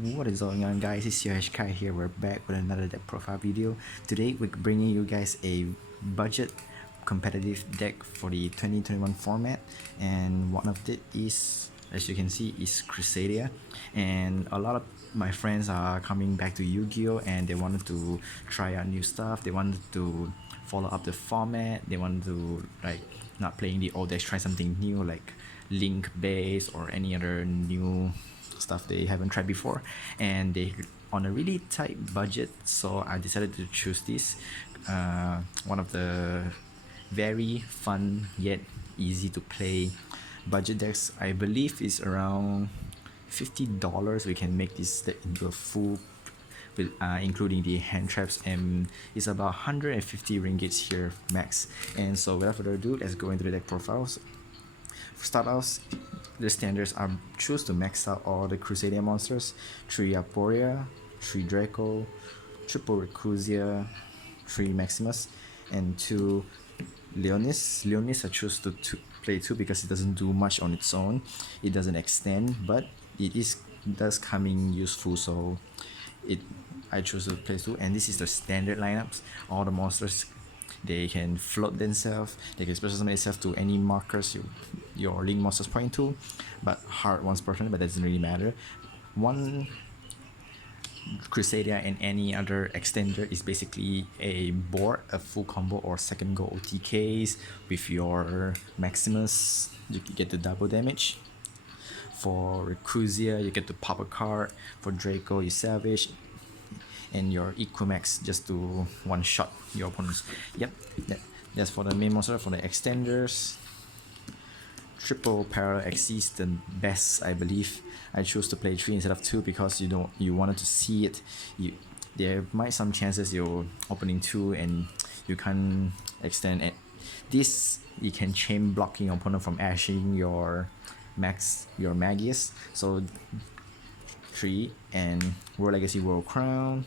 What is going on, guys? It's your Kai here. We're back with another deck profile video. Today we're bringing you guys a budget competitive deck for the 2021 format, and one of it is, as you can see, is Crusadia. And a lot of my friends are coming back to Yu-Gi-Oh, and they wanted to try out new stuff. They wanted to follow up the format. They wanted to not playing the old decks, try something new like Link base or any other new stuff they haven't tried before, and they on a really tight budget, so I decided to choose this, one of the very fun yet easy to play budget decks. I believe is around $50. We can make this deck into a full with including the hand traps, and it's about 150 ringgits here max. And so without further ado, let's go into the deck profiles. For start off, the standards are choose to max out all the Crusadia monsters: 3 Aporia, 3 Draco, triple Reclusia, 3 Maximus, and 2 Leonis. Leonis I choose to play 2 because it doesn't do much on its own. It doesn't extend, but it does coming useful, so I choose to play 2. And this is the standard lineups. All the monsters, they can float themselves, they can special summon themselves to any markers your link monsters point to, but hard once per turn, but that doesn't really matter. One Crusadia and any other extender is basically a board, a full combo or second go OTKs with your Maximus. You get the double damage. For Reclusia, you get to pop a card. For Draco, you salvage, and your Equimax just to one shot your opponents. Yep, that's for the main monster. For the extenders, triple parallel axis, the best, I believe. I choose to play 3 instead of 2 because you wanted to see it. There might some chances you're opening 2 and you can't extend it. This, you can chain blocking your opponent from ashing your Magius. So 3 and World Legacy World Crown,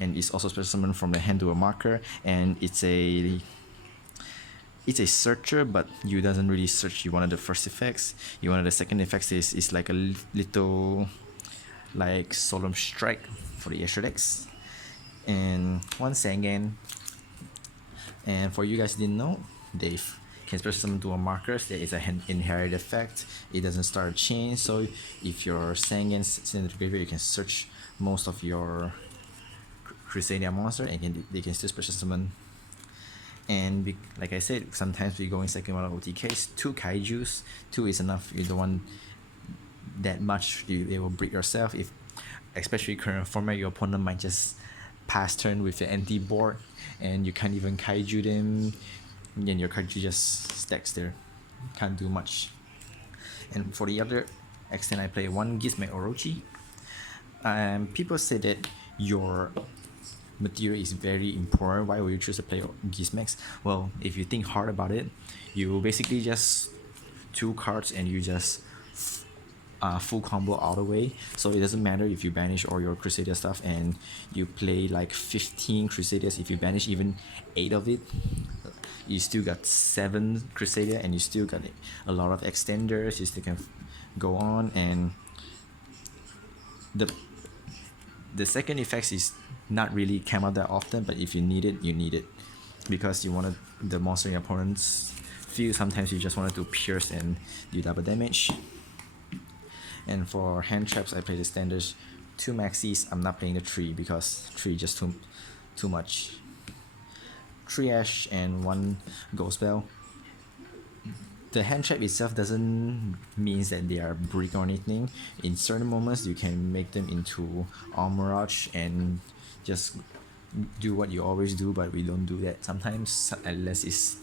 and it's also special summon from the hand to a marker, and it's a searcher, but you doesn't really search. You wanted the first effects. You wanted the second effects is like a little like Solemn Strike for the extra decks, and 1 Sangan. And for you guys who didn't know, they can special summon to a markers. There is an inherent effect. It doesn't start a chain, so if your Sangan sits in the graveyard, you can search most of your Crusadia monster, and they can still special summon. And like I said, sometimes we go in second round of OTKs. 2 Kaijus, 2 is enough. You don't want that much. They will break yourself. If especially current format, your opponent might just pass turn with the empty board, and you can't even Kaiju them. And your Kaiju just stacks there. Can't do much. And for the other extent, I play 1 Gizmek Orochi. People say that your material is very important. Why would you choose to play Gizmex? Well, if you think hard about it, you basically just 2 cards and you just full combo all the way. So it doesn't matter if you banish all your Crusadia stuff and you play like 15 Crusadias. If you banish even 8 of it, you still got 7 Crusadia, and you still got a lot of extenders. You still can go on, and the second effects is not really come out that often, but if you need it, you need it, because you wanted the monster in your opponent's field. Sometimes you just wanted to pierce and do double damage. And for hand traps, I play the standards 2 maxis. I'm not playing the 3 because 3 just too much. 3 Ash and 1 Ghost Bell. The hand trap itself doesn't mean that they are brick or anything. In certain moments, you can make them into Armorage and just do what you always do, but we don't do that sometimes unless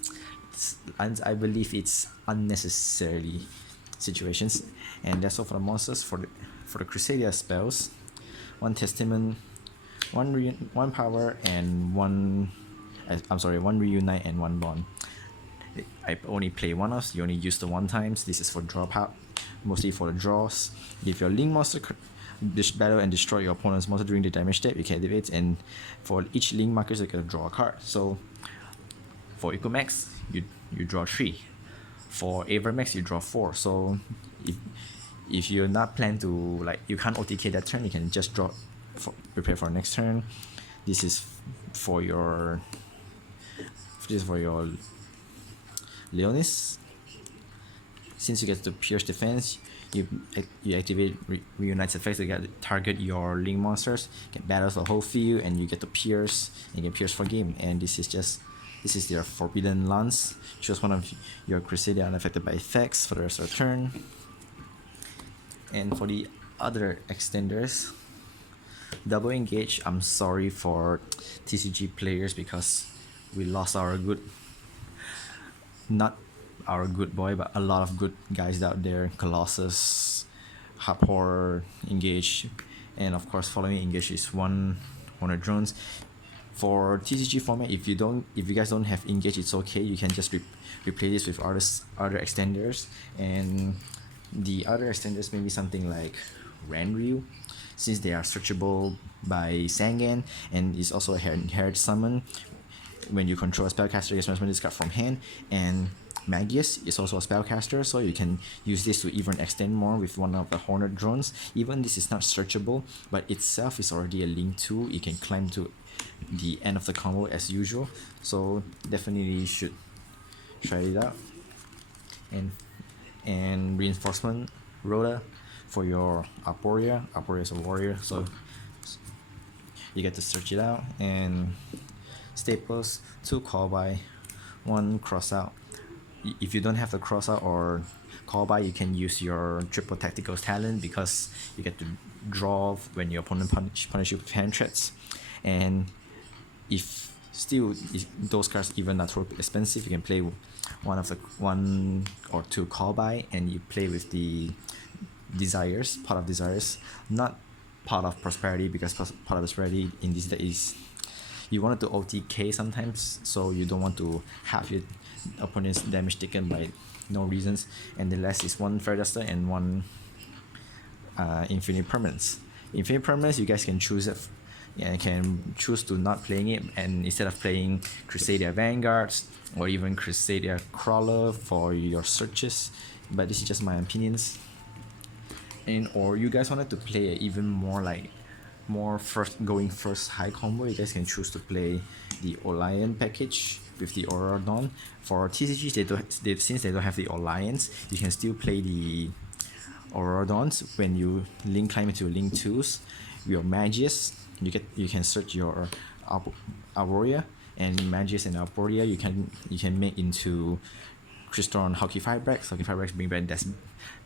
I believe it's unnecessarily situations. And that's all for the monsters. For the Crusadia spells, 1 Testament, 1 Power, and 1 Reunite and 1 Bond. I only play 1 of, you only use the 1 times. This is for draw power, mostly for the draws. If your link monster battle and destroy your opponent's monster during the damage step, you can activate, and for each link markers you can draw a card. So for Equimax, you draw 3. For Avermax, you draw 4. So if you're not plan to, like, you can't OTK that turn, you can just draw prepare for next turn. This is for your Leonis. Since you get to pierce defense, you activate reunites effects to get target your link monsters, get battles the whole field, and you get to pierce, and you can pierce for game. And this is their Forbidden Lance. Choose one of your Crusadia unaffected by effects for the rest of the turn. And for the other extenders, double engage. I'm sorry for TCG players because we lost our good, not our good boy, but a lot of good guys out there. Colossus, Hapor, Engage, and of course following Engage is 100 drones. For TCG format, if you guys don't have Engage, it's okay. You can just replace this with other extenders, and the other extenders may be something like Ranryu, since they are searchable by Sangan, and is also a inherit summon. When you control a spellcaster, you can this card from hand, and Magius is also a spellcaster, so you can use this to even extend more with one of the Hornet drones. Even this is not searchable, but itself is already a link 2. You can climb to the end of the combo as usual, so definitely should try it out. And reinforcement Rhoda for your Aporia. Aporia is a warrior, so you get to search it out. And staples, 2 call by, 1 cross out. If you don't have the cross out or call by, you can use your triple tactical talent because you get to draw when your opponent punish you with hand threats. And if those cards even not too expensive, you can play one or 2 call by, and you play with the desires, pot of desires, not pot of prosperity, because pot of prosperity in this deck is you want it to OTK sometimes, so you don't want to have your opponent's damage taken by no reasons. And the last is 1 Fairy Duster and 1 Infinite Permanence. Infinite Permanence, you guys can choose it. Yeah, you can choose to not playing it, and instead of playing Crusadia Vanguards or even Crusadia Crawler for your searches, but this is just my opinions. And or you guys wanted to play even more going first high combo, you guys can choose to play the Orion package with the Aurora Dawn. For TCGs, since they don't have the Alliance, you can still play the Aurora Dawns. When you link climb into link 2s, your Magius, you can search your Auroria, and Magius and Auroria you can make into Crystron Hockey Firebrax. Hockey Firebrax bring back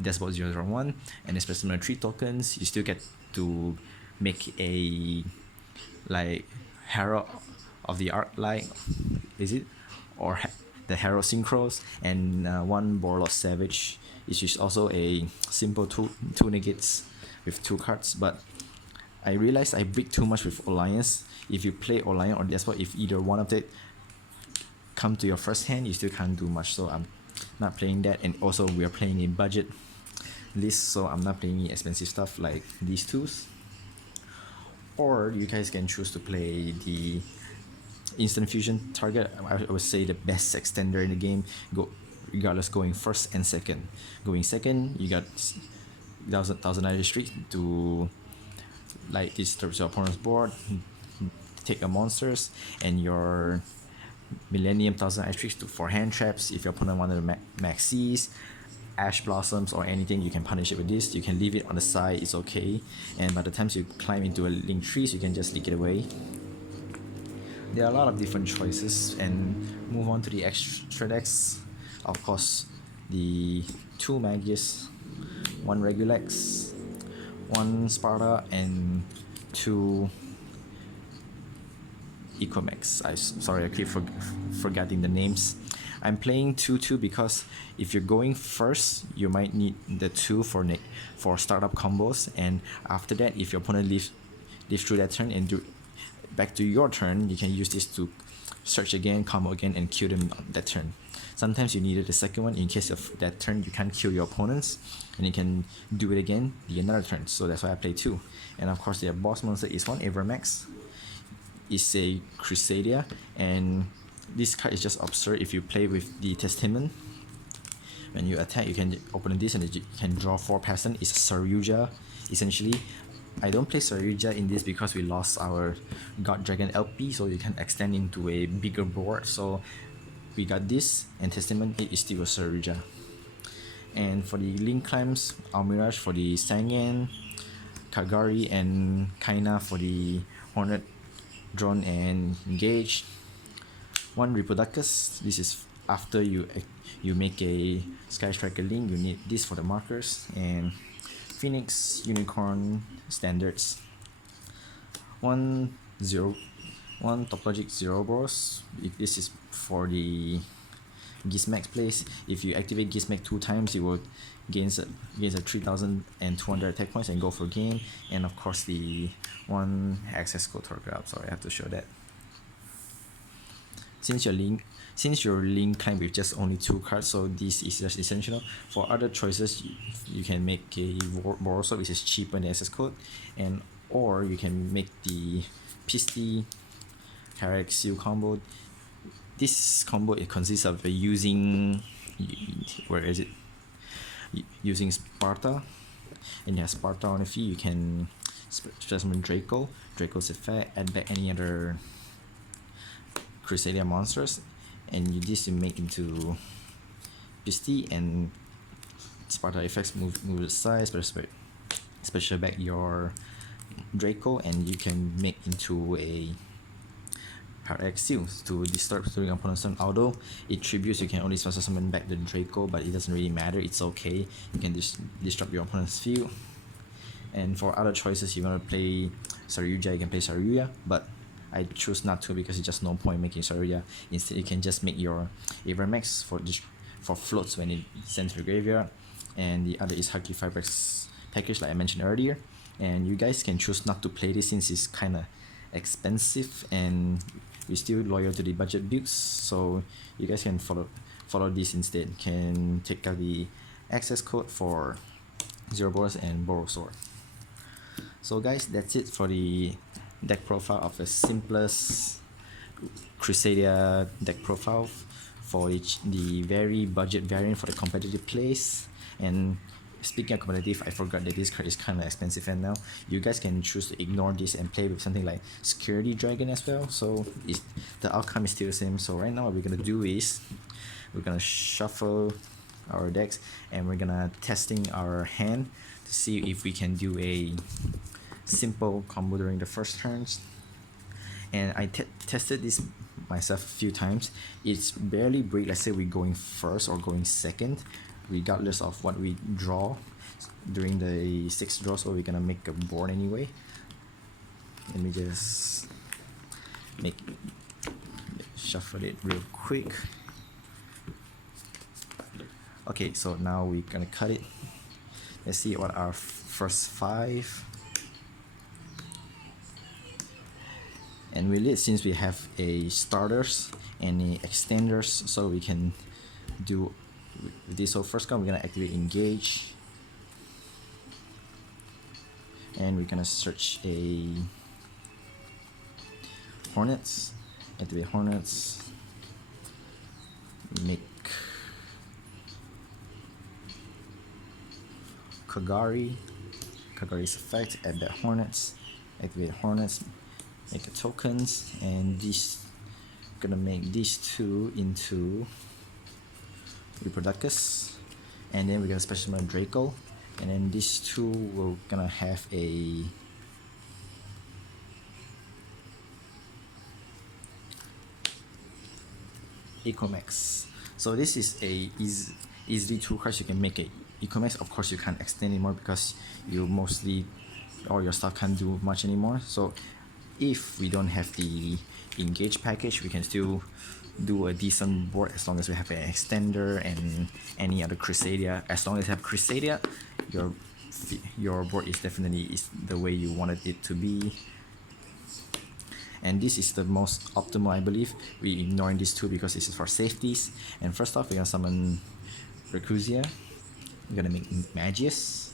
Despot 001, and especially 3 tokens. You still get to make a Herald of the Arc, is it, or the Herald Synchros, and 1 Borlos Savage, which is also a simple two negates with 2 cards. But I realized I break too much with Alliance. If you play Alliance or Despot, if either one of it come to your first hand, you still can't do much, so I'm not playing that. And also we are playing a budget list, so I'm not playing expensive stuff like these 2s. Or you guys can choose to play the Instant Fusion target. I would say the best extender in the game, regardless going first and second. Going second, you got 1000 Irish Street to disturb your opponent's board, take a monsters, and your Millennium 1000 Ice Tricks for hand traps. If your opponent wanted to Maxis, Ash Blossoms, or anything, you can punish it with this. You can leave it on the side, it's okay. And by the time you climb into a link tree, so you can just leak it away. There are a lot of different choices, and move on to the extra decks. Of course, the 2 Magius, 1 Regulex, 1 Sparta, and 2 Equimex. Sorry, I keep forgetting the names. I'm playing 2-2 because if you're going first, you might need the 2 for startup combos, and after that, if your opponent lives through that turn and back to your turn, you can use this to search again, combo again, and kill them on that turn. Sometimes you needed the second one in case of that turn you can't kill your opponents, and you can do it again the another turn. So that's why I play 2. And of course, their boss monster is 1 Evermax. It's a Crusadia, and this card is just absurd if you play with the Testament. When you attack, you can open this and you can draw 4 peasant. It's Saryuja, essentially. I don't play Saryuja in this because we lost our God Dragon LP, so you can extend into a bigger board. So we got this, and Testament 8 is still a Saryuja. And for the Link Clamps, Almirage for the Sangen, Kagari and Kaina for the Hornet, Drone and Engage. 1 Reproducus, this is after you make a Sky Striker Link, you need this for the markers. And Phoenix, Unicorn, Standards. 1 Topologic Zeroboros, this is for the Gizmax place. If you activate Gizmax 2 times, you will gains a 3200 attack points and go for game. And of course the 1 access code Torgrab. Sorry, I have to show that. Since your link climb with just only 2 cards, so this is just essential. For other choices, you can make a Boroso, which is cheaper than the access code, and or you can make the Pisty Carrack Seal combo. This combo, it consists of using using Sparta, and you have Sparta on the field. You can summon Draco's effect, add back any other Crusadia monsters, and you this to make into Pisty, and Sparta effects move aside, special back your Draco, and you can make into a Parallax Seal to disturb during opponent's turn. Although it tributes, you can only special summon back the Draco, but it doesn't really matter, it's okay. You can just disrupt your opponent's field. And for other choices, you want to play Saryuja, you can play Saryuja, but I choose not to because it's just no point making Saryuja. Instead, you can just make your Avermax for floats when it sends to the graveyard. And the other is Haki Firex package, like I mentioned earlier. And you guys can choose not to play this since it's kind of expensive, and we're still loyal to the budget builds, so you guys can follow this instead. Can take out the access code for Zeroboros and Borosaur. So guys, that's it for the deck profile of the simplest Crusadia deck profile for the very budget variant for the competitive plays. And speaking of competitive, I forgot that this card is kind of expensive, and now you guys can choose to ignore this and play with something like Security Dragon as well, so the outcome is still the same. So right now what we're gonna do is we're gonna shuffle our decks, and we're gonna testing our hand to see if we can do a simple combo during the first turns. And I tested this myself a few times. It's barely break. Let's say we're going first or going second, regardless of what we draw during the 6th draw, so we're gonna make a board anyway. Let me just shuffle it real quick. Okay, so now we're gonna cut it. Let's see what our first 5. And with it, since we have a starters and a extenders, so we can do with this. So first card, we're gonna activate Engage, and we're gonna search a Hornets, activate Hornets, make Kagari's effect, add that Hornets, activate Hornets, make a tokens, and this gonna make these 2 into Reproducus, and then we're gonna special summon Draco, and then these 2 we're gonna have a Ecomax. So this is a easily 2 cards you can make a Ecomax. Of course you can't extend anymore because you mostly all your stuff can't do much anymore. So if we don't have the Engage package, we can still do a decent board as long as we have an extender and any other Crusadia. As long as you have Crusadia, your board is definitely the way you wanted it to be. And this is the most optimal, I believe. We're ignoring these 2 because this is for safeties. And first off, we're gonna summon Crusadia. We're gonna make Magius,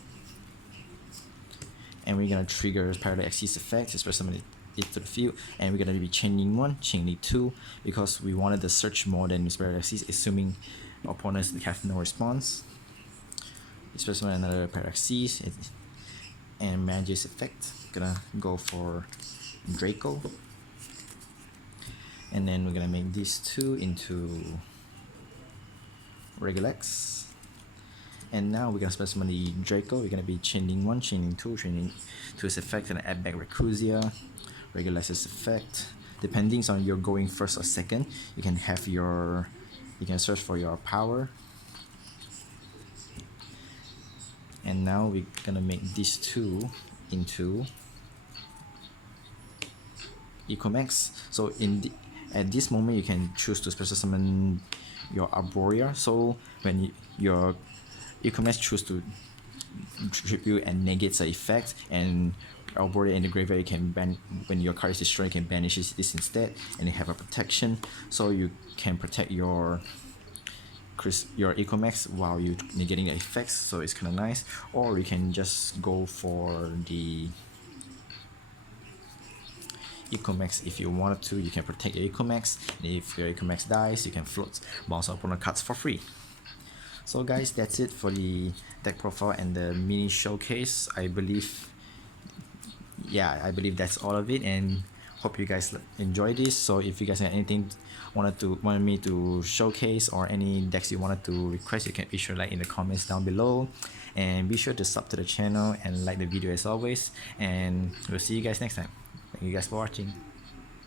and we're gonna trigger Parallel Axis effect, especially summon it to the field, and we're gonna be chaining 1, chaining 2, because we wanted to search more than Parallel Axis, assuming opponents have no response. Especially another Paraxes and Magic's effect. Gonna go for Draco. And then we're gonna make these two into Regilex. And now we're gonna specify the Draco. We're gonna be chaining 1, chaining 2, chaining 2 its effect, and add back Crusadia, Regulex's effect. Depending on you're going first or second, you can have your, you can search for your power. And now we're gonna make these two into Ecomax. So at this moment you can choose to special summon your Arborea. So when your Ecomax choose to tribute and negates the effect, and Arborea in the graveyard, you can when your card is destroyed, you can banish this instead, and you have a protection, so you can protect your Ecomax while you negating the effects. So it's kind of nice. Or you can just go for the Ecomax if you wanted to. You can protect your Ecomax, and if your Ecomax dies, you can float bounce opponent cards for free. So guys, that's it for the deck profile and the mini showcase. I believe that's all of it, and hope you guys enjoy this. So if you guys have anything wanted me to showcase, or any decks you wanted to request, you can be sure like in the comments down below, and be sure to sub to the channel and like the video as always, and we'll see you guys next time. Thank you guys for watching.